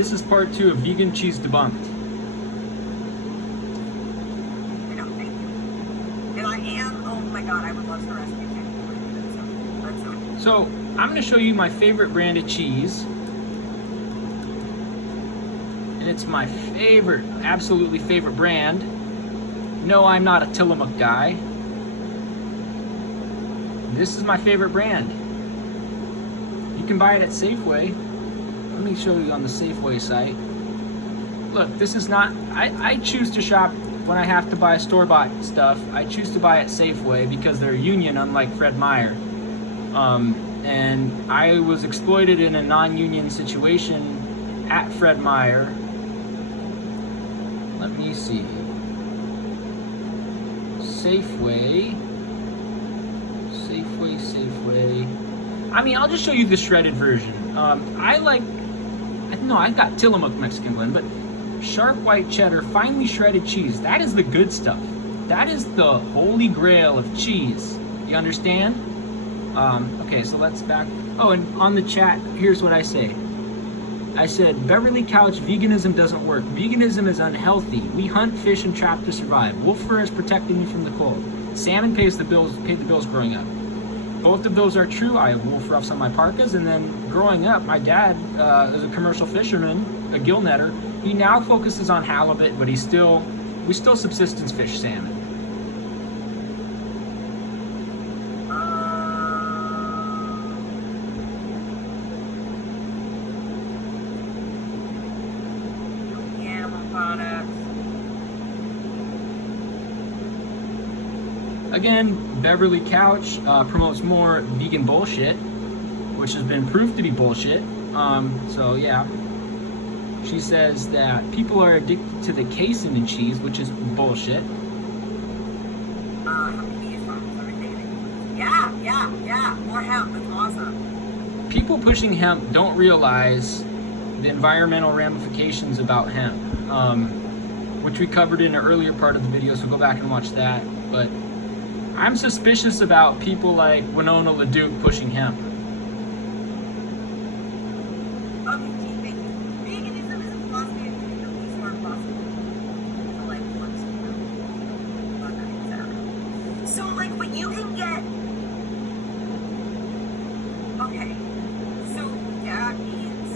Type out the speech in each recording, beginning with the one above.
this is part 2 of vegan cheese debunked. No, thank you. And I am, oh my god, I would love to rescue you. So, I'm going to show you my favorite brand of cheese. And it's my favorite, absolutely favorite brand. No, I'm not a Tillamook guy. This is my favorite brand. You can buy it at Safeway. Let me show you on the Safeway site. Look, this is not, I choose to shop when I have to buy store-bought stuff. I choose to buy at Safeway because they're union, unlike Fred Meyer. And I was exploited in a non-union situation at Fred Meyer. Let me see. Safeway. I mean, I'll just show you the shredded version. I've got Tillamook Mexican blend, but sharp white cheddar, finely shredded cheese. That is the good stuff. That is the holy grail of cheese. You understand? Okay, so let's back. Oh, and on the chat, here's what I say. I said, Beverly Couch, veganism doesn't work. Veganism is unhealthy. We hunt, fish, and trap to survive. Wolf fur is protecting you from the cold. Salmon paid the bills growing up. Both of those are true. I have wolf ruffs on my parkas, and then growing up, my dad is a commercial fisherman, a gill netter. He now focuses on halibut, but we still subsistence fish salmon. Again, Beverly Couch promotes more vegan bullshit, which has been proved to be bullshit. So yeah, she says that people are addicted to the casein in cheese, which is bullshit. Yeah, more hemp, that's awesome. People pushing hemp don't realize the environmental ramifications about hemp, which we covered in an earlier part of the video, so go back and watch that. But I'm suspicious about people like Winona LaDuke pushing hemp. Veganism is a philosophy of doing the least harm possible to life forms. So, like, when you can get... Okay, so that means...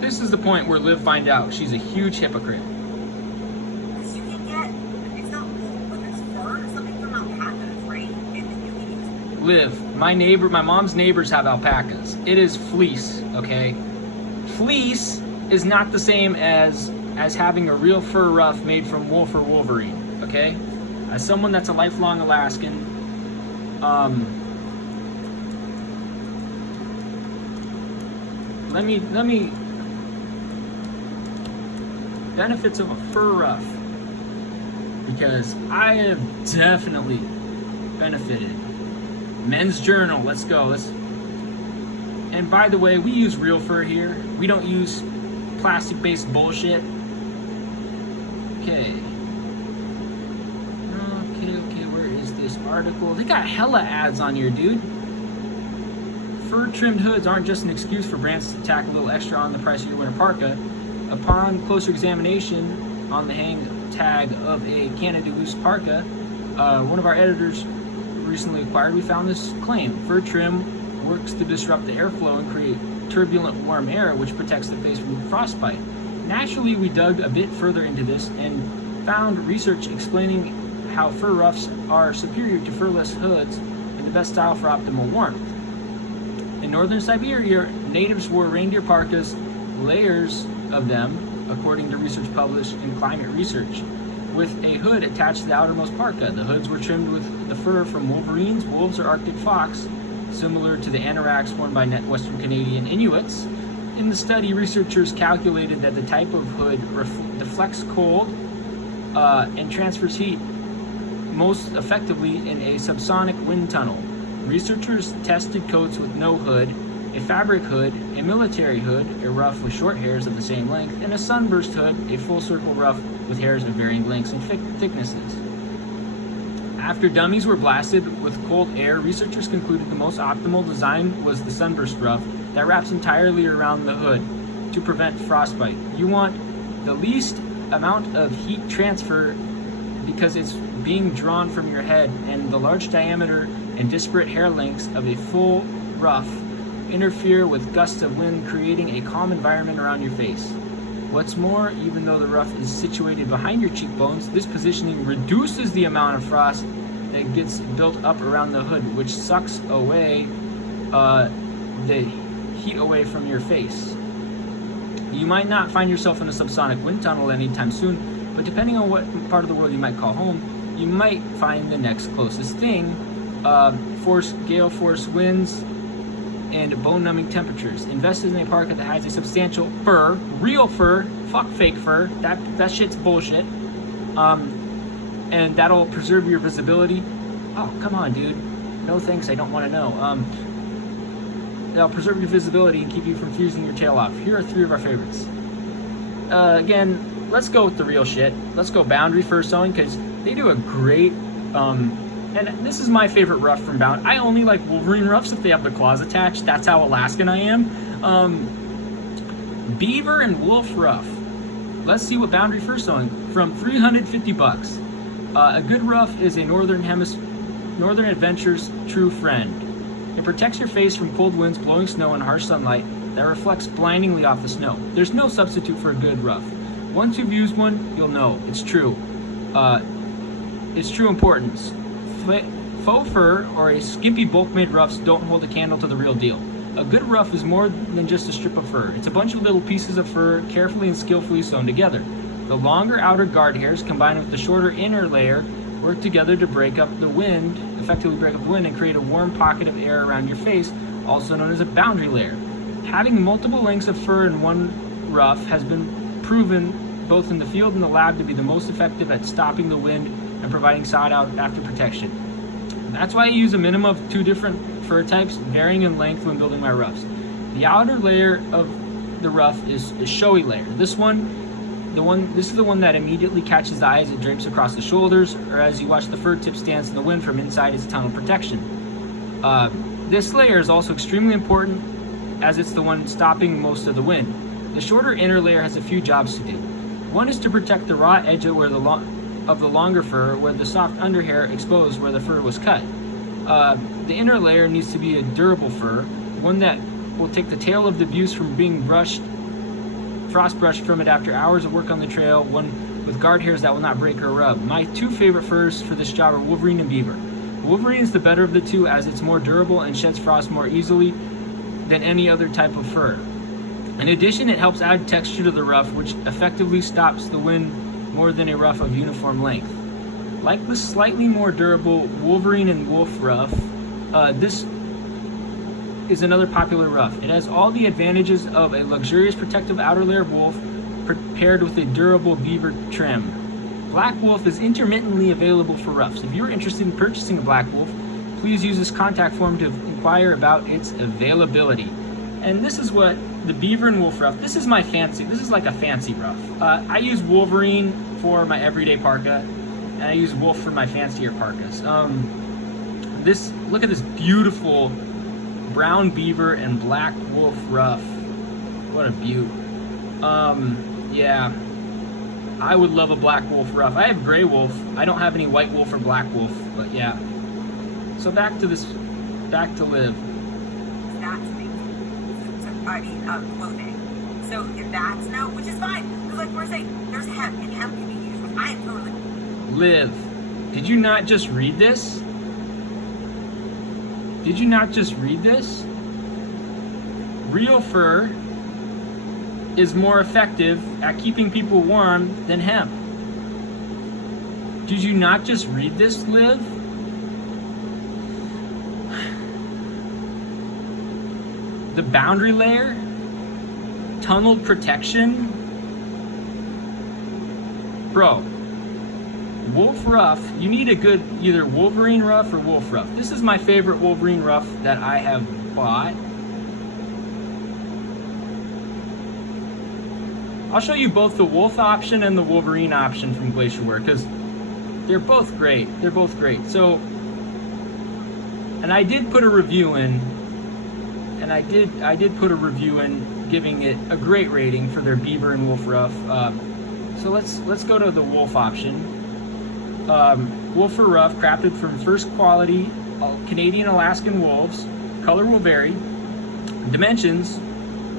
This is the point where Liv find out she's a huge hypocrite. Because you can get... It's not wool, but there's fur, something from alpacas, right? And then you can use... Liv, my mom's neighbors have alpacas. It is fleece, okay? Fleece is not the same as having a real fur ruff made from wolf or wolverine, okay? As someone that's a lifelong Alaskan, let me benefits of a fur ruff, because I have definitely benefited. Men's Journal, let's go. And by the way, we use real fur here. We don't use plastic-based bullshit. Okay, where is this article? They got hella ads on here, dude. Fur-trimmed hoods aren't just an excuse for brands to tack a little extra on the price of your winter parka. Upon closer examination on the hang tag of a Canada Goose parka, one of our editors recently acquired, we found this claim. Fur trim works to disrupt the airflow and create turbulent warm air, which protects the face from frostbite. Naturally, we dug a bit further into this and found research explaining how fur ruffs are superior to furless hoods and the best style for optimal warmth. In northern Siberia, natives wore reindeer parkas, layers of them, according to research published in Climate Research, with a hood attached to the outermost parka. The hoods were trimmed with the fur from wolverines, wolves, or Arctic fox, similar to the anoraks worn by Western Canadian Inuits. In the study, researchers calculated that the type of hood deflects cold and transfers heat most effectively in a subsonic wind tunnel. Researchers tested coats with no hood, a fabric hood, a military hood, a ruff with short hairs of the same length, and a sunburst hood, a full circle ruff with hairs of varying lengths and thicknesses. After dummies were blasted with cold air, researchers concluded the most optimal design was the sunburst ruff that wraps entirely around the hood. to prevent frostbite. You want the least amount of heat transfer because it's being drawn from your head, and the large diameter and disparate hair lengths of a full ruff interfere with gusts of wind, creating a calm environment around your face. What's more, even though the ruff is situated behind your cheekbones, this positioning reduces the amount of frost that gets built up around the hood, which sucks away the heat away from your face. You might not find yourself in a subsonic wind tunnel anytime soon, but depending on what part of the world you might call home, you might find the next closest thing. Gale force winds and bone-numbing temperatures. Invest in a parka that has a substantial fur, real fur, fuck fake fur. That shit's bullshit. And that'll preserve your visibility. Oh, come on, dude. No thanks, I don't want to know. That'll preserve your visibility and keep you from freezing your tail off. Here are 3 of our favorites. Again, let's go with the real shit. Let's go Boundary Fur Sewing, because they do a great, and this is my favorite ruff from Boundary. I only like Wolverine ruffs if they have the claws attached. That's how Alaskan I am. Beaver and Wolf ruff. Let's see what Boundary Fur Sewing, from $350. A good ruff is a Northern Adventure's true friend. It protects your face from cold winds, blowing snow, and harsh sunlight that reflects blindingly off the snow. There's no substitute for a good ruff. Once you've used one, you'll know it's true. Its true importance. Faux fur or a skimpy bulk-made ruffs don't hold a candle to the real deal. A good ruff is more than just a strip of fur. It's a bunch of little pieces of fur carefully and skillfully sewn together. The longer outer guard hairs combined with the shorter inner layer work together to effectively break up the wind and create a warm pocket of air around your face, also known as a boundary layer. Having multiple lengths of fur in one ruff has been proven both in the field and the lab to be the most effective at stopping the wind and providing sought-after protection. That's why I use a minimum of 2 different fur types, varying in length when building my ruffs. The outer layer of the ruff is a showy layer. This is the one that immediately catches the eye as it drapes across the shoulders, or as you watch the fur tips dance in the wind from inside its tunnel protection. This layer is also extremely important as it's the one stopping most of the wind. The shorter inner layer has a few jobs to do. One is to protect the raw edge of the longer fur, where the soft underhair exposed where the fur was cut. The inner layer needs to be a durable fur, one that will take the tail of the abuse from being frost brushed from it after hours of work on the trail, one with guard hairs that will not break or rub. My 2 favorite furs for this job are Wolverine and Beaver. Wolverine is the better of the 2 as it's more durable and sheds frost more easily than any other type of fur. In addition, it helps add texture to the ruff, which effectively stops the wind more than a ruff of uniform length. Like the slightly more durable Wolverine and Wolf ruff, this is another popular ruff. It has all the advantages of a luxurious protective outer layer of wolf paired with a durable beaver trim. Black Wolf is intermittently available for ruffs. If you're interested in purchasing a Black Wolf, please use this contact form to inquire about its availability. And this is what the Beaver and Wolf ruff, this is like a fancy ruff. I use Wolverine for my everyday parka, and I use Wolf for my fancier parkas. Look at this beautiful brown beaver and black wolf ruff. What a beaut. Yeah, I would love a black wolf ruff. I have gray wolf. I don't have any white wolf or black wolf, but yeah. So back to Liv. Clothing. So if that's no, which is fine, because like we're saying, there's hemp, and hemp can be used, which I am totally. Liv, did you not just read this? Real fur is more effective at keeping people warm than hemp. Did you not just read this, Liv? The boundary layer, tunneled protection. Bro, wolf ruff, you need a good either Wolverine ruff or wolf ruff. This is my favorite Wolverine ruff that I have bought. I'll show you both the wolf option and the Wolverine option from Glacier Wear, because they're both great. So, and I did put a review in, giving it a great rating for their beaver and wolf ruff. So let's go to the wolf option. Wolf or ruff, crafted from first quality Canadian Alaskan wolves. Color will vary. Dimensions: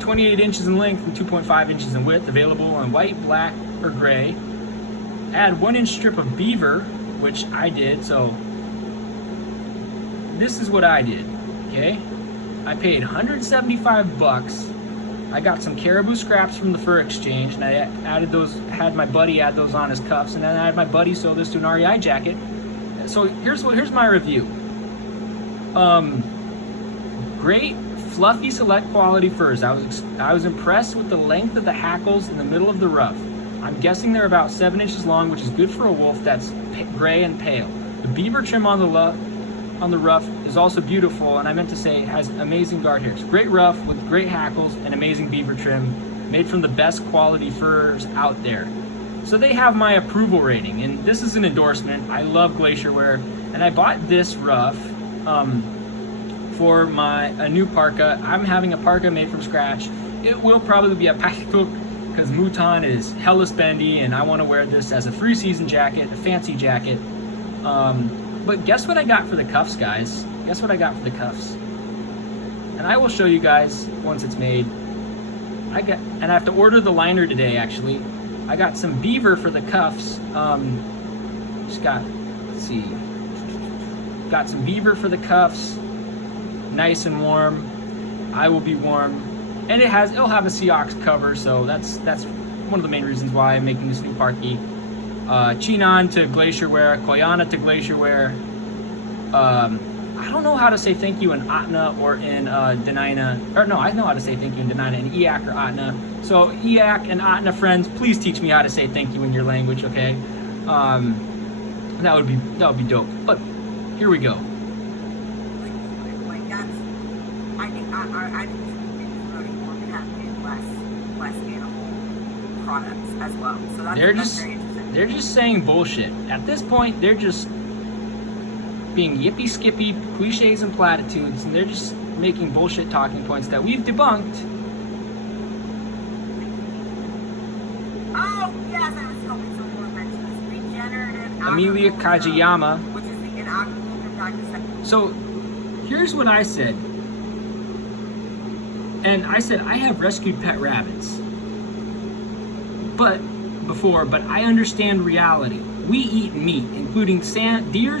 28 inches in length and 2.5 inches in width. Available in white, black, or gray. Add 1-inch strip of beaver, which I did. So this is what I did. Okay, I paid 175 bucks. I got some caribou scraps from the fur exchange, and I added those. Had my buddy add those on his cuffs, and then I had my buddy sew this to an REI jacket. So here's my review. Great, fluffy, select quality furs. I was impressed with the length of the hackles in the middle of the ruff. I'm guessing they're about 7 inches long, which is good for a wolf that's gray and pale. The beaver trim on the ruff is also beautiful, and I meant to say has amazing guard hairs. Great ruff with great hackles and amazing beaver trim, made from the best quality furs out there. So they have my approval rating, and this is an endorsement. I love glacier wear, and I bought this ruff for a new parka. I'm having a parka made from scratch. It will probably be a paktuk because Mouton is hella spendy, and I want to wear this as a 3-season jacket, a fancy jacket. But guess what I got for the cuffs, guys? Guess what I got for the cuffs? And I will show you guys once it's made. And I have to order the liner today, actually. I got some beaver for the cuffs. Let's see. Got some beaver for the cuffs. Nice and warm. I will be warm. And it'll have a Seahawks cover, so that's one of the main reasons why I'm making this new parky. Chinon to glacier wear, Koyana to glacier wear. I don't know how to say thank you in Atna or in Denina. Or no, I know how to say thank you in Denina, in Eyak or Atna. So Eyak and Atna friends, please teach me how to say thank you in your language, okay? That would be dope. But here we go. Like that's, I think it's really more to have less animal products as well. So that's very interesting. They're just saying bullshit. At this point, they're just being yippy skippy cliches and platitudes, and they're just making bullshit talking points that we've debunked. Oh yes, I was hoping someone would mention this. Regenerative Amelia Kajiyama. Which is the inactive practice. So here's what I said. And I said I have rescued pet rabbits. But I understand reality. We eat meat, including deer,